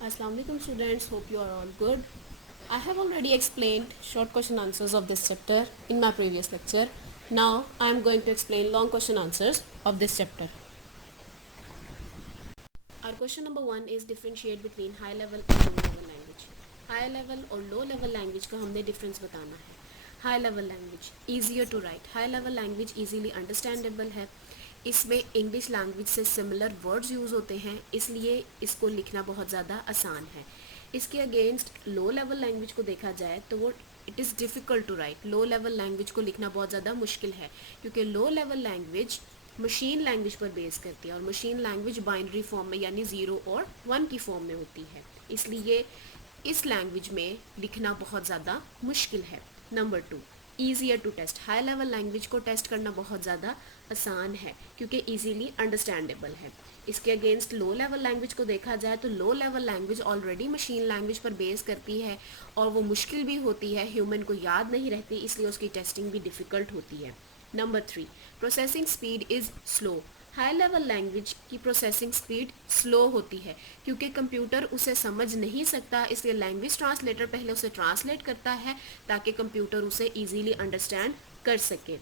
Assalamu alaikum students, hope you are all good. I have already explained short question answers of this chapter in my previous lecture. Now I am going to explain long question answers of this chapter. Our question number 1 is differentiate between high level and low level language. High level और low level language का हमने difference बताना है. High level language easier to write. High level language easily understandable है. इसमें English language से similar words use होते हैं, इसलिए इसको लिखना बहुत ज़्यादा आसान है. इसके अगेंस्ट लो लेवल लैंग्वेज को देखा जाए तो वो it is difficult to write. Low level language को लिखना बहुत ज़्यादा मुश्किल है, क्योंकि low level language machine language पर बेस करती है और मशीन लैंग्वेज बाइनरी फॉर्म में यानी 0 और 1 की फॉर्म में होती है, इसलिए इस लैंग्वेज में लिखना बहुत ज़्यादा मुश्किल है. Number 2, easier to test. High level language को टेस्ट करना बहुत ज़्यादा आसान है क्योंकि ईजीली अंडरस्टैंडेबल है. इसके अगेंस्ट लो लेवल लैंग्वेज को देखा जाए तो लो level language already machine language पर बेस करती है और वो मुश्किल भी होती है, ह्यूमन को याद नहीं रहती, इसलिए उसकी टेस्टिंग भी डिफ़िकल्ट होती है. Number 3, processing speed is slow. High level language की प्रोसेसिंग स्पीड स्लो होती है क्योंकि कंप्यूटर उसे समझ नहीं सकता, इसलिए लैंग्वेज ट्रांसलेटर पहले उसे ट्रांसलेट करता है ताकि कंप्यूटर उसे इजीली अंडरस्टैंड कर सके.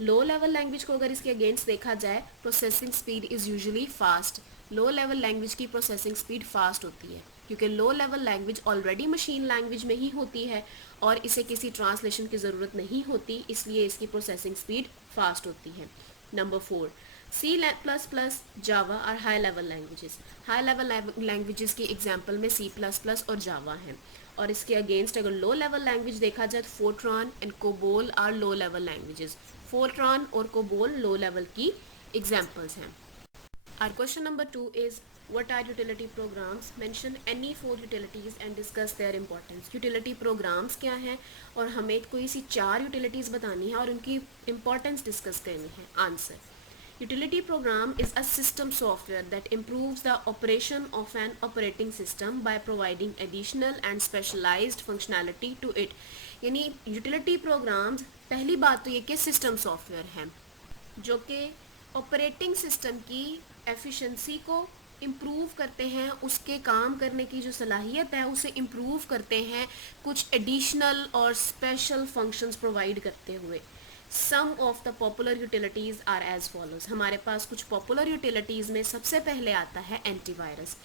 लो लेवल लैंग्वेज को अगर इसके अगेंस्ट देखा जाए, processing speed is usually fast. Low level language की प्रोसेसिंग स्पीड फास्ट होती है क्योंकि low level language already machine language में ही होती है और इसे किसी ट्रांसलेशन की ज़रूरत नहीं होती, इसलिए इसकी प्रोसेसिंग स्पीड फास्ट होती है. Number 4, C plus plus Java are high level languages. High level languages की एग्जाम्पल में सी प्लस प्लस और जावा हैं, और इसके अगेंस्ट अगर लो लेवल लैंग्वेज देखा जाए तो Fortran and COBOL are low level languages. Fortran और कोबोल लो लेवल की एग्जाम्पल्स हैं. Our question number 2 is what are utility programs? Mention any 4 utilities and discuss their importance. Utility programs क्या हैं और हमें कोई सी 4 utilities बतानी है और उनकी importance discuss करनी है. Answer: Utility program is a system software that improves the operation of an operating system by providing additional and specialized functionality to it. यानी utility programs पहली बात तो ये कि system software हैं जो कि ऑपरेटिंग सिस्टम की एफिशिएंसी को इम्प्रूव करते हैं, उसके काम करने की जो सलाहियत है उसे इम्प्रूव करते हैं कुछ एडिशनल और स्पेशल फंक्शंस प्रोवाइड करते हुए. Some of the popular utilities are as follows. हमारे पास कुछ पॉपुलर यूटिलिटीज़ में सबसे पहले आता है antivirus.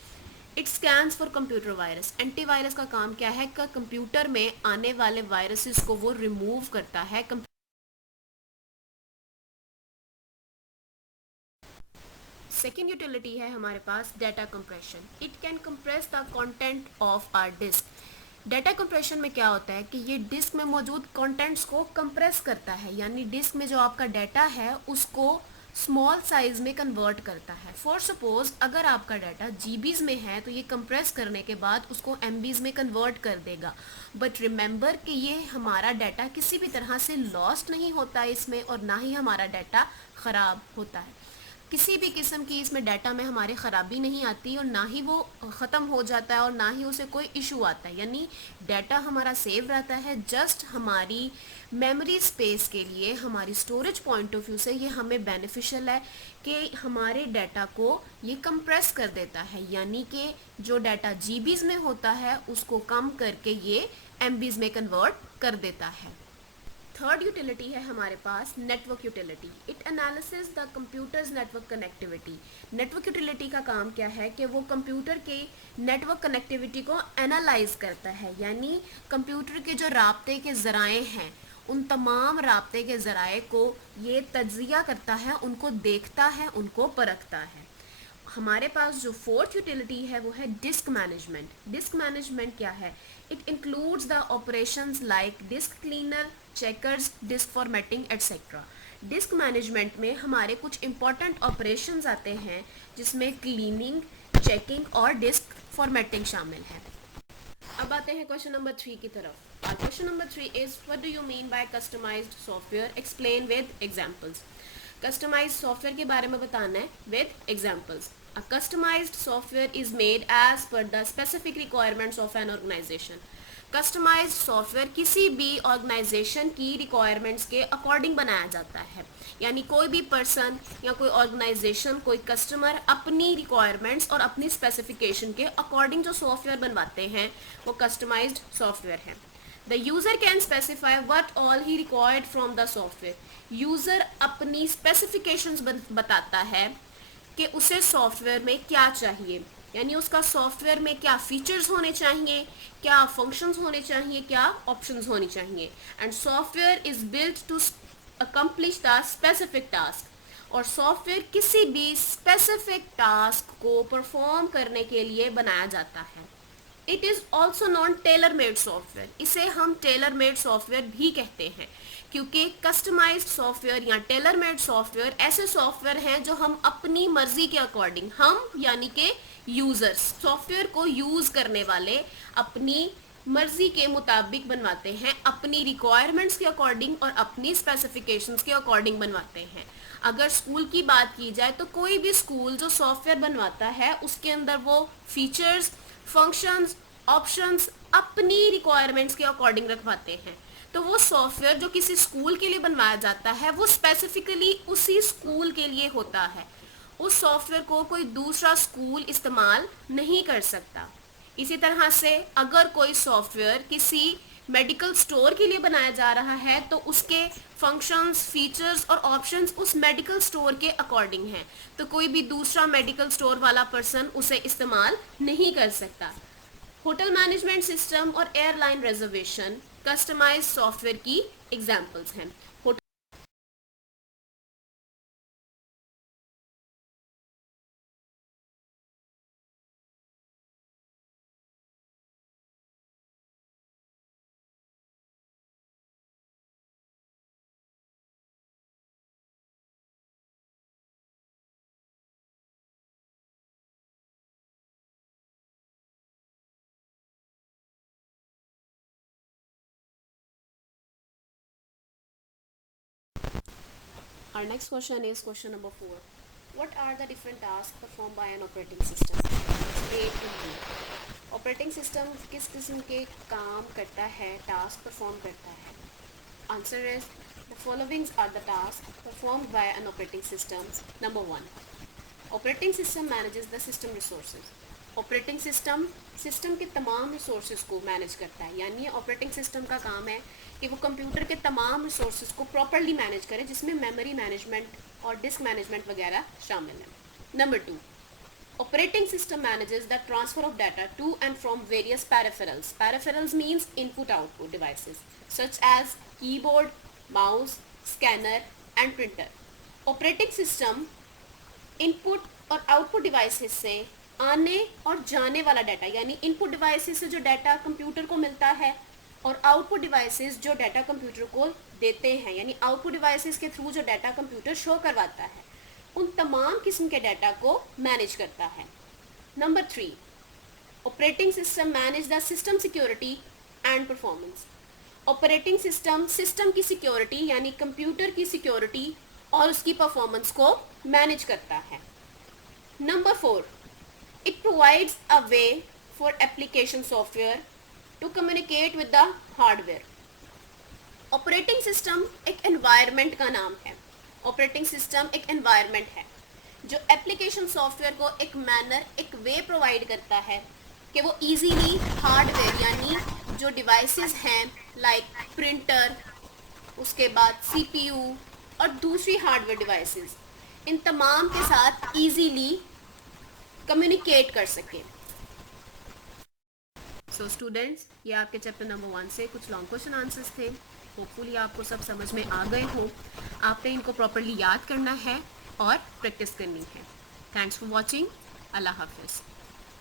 It scans for computer virus. Antivirus का काम क्या है कि कंप्यूटर में आने वाले वायरसेस को वो रिमूव करता है. सेकेंड यूटिलिटी है हमारे पास data compression. It can compress the content of our disk. Data compression में क्या होता है कि ये डिस्क में मौजूद कंटेंट्स को कंप्रेस करता है, यानी डिस्क में जो आपका डाटा है उसको स्मॉल साइज में कन्वर्ट करता है. फॉर सपोज अगर आपका डाटा जीबीज में है तो ये कंप्रेस करने के बाद उसको एमबीज में कन्वर्ट कर देगा. बट रिमेंबर कि ये हमारा डाटा किसी भी तरह से लॉस्ट नहीं होता इसमें और ना ही हमारा डाटा ख़राब होता है. किसी भी किस्म की इसमें डाटा में हमारे ख़राबी नहीं आती और ना ही वो ख़त्म हो जाता है और ना ही उसे कोई इशू आता है, यानी डाटा हमारा सेव रहता है. जस्ट हमारी मेमोरी स्पेस के लिए, हमारी स्टोरेज पॉइंट ऑफ व्यू से ये हमें बेनिफिशियल है कि हमारे डाटा को ये कंप्रेस कर देता है, यानी कि जो डाटा जीबीज़ में होता है उसको कम करके ये एमबीज़ में कन्वर्ट कर देता है. थर्ड यूटिलिटी है हमारे पास network utility. It analysis the computers network connectivity. Network utility का काम क्या है कि वो कंप्यूटर के नेटवर्क कनेक्टिविटी को एनालाइज करता है, यानी कंप्यूटर के जो राब्ते के ज़राए हैं उन तमाम राब्ते के ज़राए को ये तज्जिया करता है, उनको देखता है, उनको परखता है. हमारे पास जो फोर्थ यूटिलिटी है वो है डिस्क मैनेजमेंट. डिस्क मैनेजमेंट क्या है? It includes the operations like disk cleaner, checkers, disk formatting etcetera. Disk management में हमारे कुछ इंपॉर्टेंट ऑपरेशंस आते हैं जिसमें क्लीनिंग, चेकिंग और डिस्क फॉर्मेटिंग शामिल है. अब आते हैं क्वेश्चन नंबर 3 की तरफ. Question number 3 is what do you mean by customized software, explain with examples. Customized software के बारे में बताना है with examples. A customized software is made as per the specific requirements of an organization. Customized software किसी भी organisation की requirements के according बनाया जाता है, यानी कोई भी पर्सन या कोई ऑर्गेनाइजेशन, कोई कस्टमर अपनी रिक्वायरमेंट्स और अपनी स्पेसिफिकेशन के अकॉर्डिंग जो सॉफ्टवेयर बनवाते हैं वो कस्टमाइज्ड सॉफ्टवेयर है। The user can specify what all he required from the software. User अपनी स्पेसिफिकेशंस बताता है कि उसे सॉफ्टवेयर में क्या चाहिए, यानी उसका सॉफ्टवेयर में क्या फीचर्स होने चाहिए, क्या फंक्शंस होने चाहिए, क्या ऑप्शंस होनी चाहिए। And software is built to accomplish the specific task. और सॉफ्टवेयर किसी भी स्पेसिफिक टास्क को परफॉर्म करने के लिए बनाया जाता है। It is also non tailor made software. इसे हम टेलर मेड सॉफ्टवेयर भी कहते हैं, क्योंकि कस्टमाइज्ड सॉफ्टवेयर या टेलर मेड सॉफ्टवेयर ऐसे सॉफ्टवेयर हैं जो हम अपनी मर्जी के अकॉर्डिंग, हम यानी कि यूजर्स, सॉफ्टवेयर को यूज करने वाले अपनी मर्जी के मुताबिक बनवाते हैं, अपनी रिक्वायरमेंट्स के अकॉर्डिंग और अपनी स्पेसिफिकेशंस के अकॉर्डिंग बनवाते हैं। अगर स्कूल की बात की जाए तो कोई भी स्कूल जो सॉफ्टवेयर बनवाता है उसके अंदर वो फीचर्स, फंक्शंस, ऑप्शंस अपनी रिक्वायरमेंट्स के अकॉर्डिंग रखवाते हैं। तो वो सॉफ्टवेयर जो किसी स्कूल के लिए बनवाया जाता है वो स्पेसिफिकली उसी स्कूल के लिए होता है। उस सॉफ्टवेयर को कोई दूसरा स्कूल इस्तेमाल नहीं कर सकता। इसी तरह से अगर कोई सॉफ्टवेयर किसी मेडिकल स्टोर के लिए बनाया जा रहा है तो उसके फंक्शंस, फीचर्स और ऑप्शंस उस मेडिकल स्टोर के अकॉर्डिंग हैं, तो कोई भी दूसरा मेडिकल स्टोर वाला पर्सन उसे इस्तेमाल नहीं कर सकता। होटल मैनेजमेंट सिस्टम और एयरलाइन रिजर्वेशन कस्टमाइज्ड सॉफ्टवेयर की एग्जांपल्स हैं। Our next question is question number 4. What are the different tasks performed by an operating system? A to B. Operating system किस किस्म के काम करता है, टास्क परफॉर्म करता है? Answer is the followings are the task performed by an operating system. Number 1, operating system manages the system resources. Operating system system के तमाम रिसोर्सेज को मैनेज करता है, यानी ऑपरेटिंग सिस्टम का काम है कि वो कंप्यूटर के तमाम रिसोर्सेज को प्रॉपरली मैनेज करे, जिसमें मेमोरी मैनेजमेंट और डिस्क मैनेजमेंट वगैरह शामिल है। Number 2, operating system manages the transfer of data to and from various peripherals. Peripherals means input-output devices such as keyboard, mouse, scanner and printer. Operating system input और output devices से आने और जाने वाला data, यानी इनपुट डिवाइसेस से जो data computer को मिलता है और आउटपुट डिवाइसेस जो डाटा कंप्यूटर को देते हैं, यानी आउटपुट डिवाइसेस के थ्रू जो डाटा कंप्यूटर शो करवाता है, उन तमाम किस्म के डाटा को मैनेज करता है। Number 3, operating system manage the system security and performance. Operating system system की सिक्योरिटी यानी कंप्यूटर की सिक्योरिटी और उसकी परफॉर्मेंस को मैनेज करता है। Number 4, it provides a way for application software to communicate with the hardware. Operating system एक environment का नाम है। ऑपरेटिंग सिस्टम एक एनवायरनमेंट है जो एप्लीकेशन सॉफ्टवेयर को एक मैनर, एक वे प्रोवाइड करता है कि वो इजीली हार्डवेयर यानी जो डिवाइसेस हैं लाइक प्रिंटर, उसके बाद सीपीयू और दूसरी हार्डवेयर डिवाइसेस, इन तमाम के साथ इजीली कम्युनिकेट कर सके। सो स्टूडेंट्स, ये आपके चैप्टर नंबर 1 से कुछ लॉन्ग क्वेश्चन आंसर्स थे। होपफुली आपको सब समझ में आ गए हो। आपने इनको प्रॉपरली याद करना है और प्रैक्टिस करनी है। Thanks for watching. अल्लाह हाफिज़।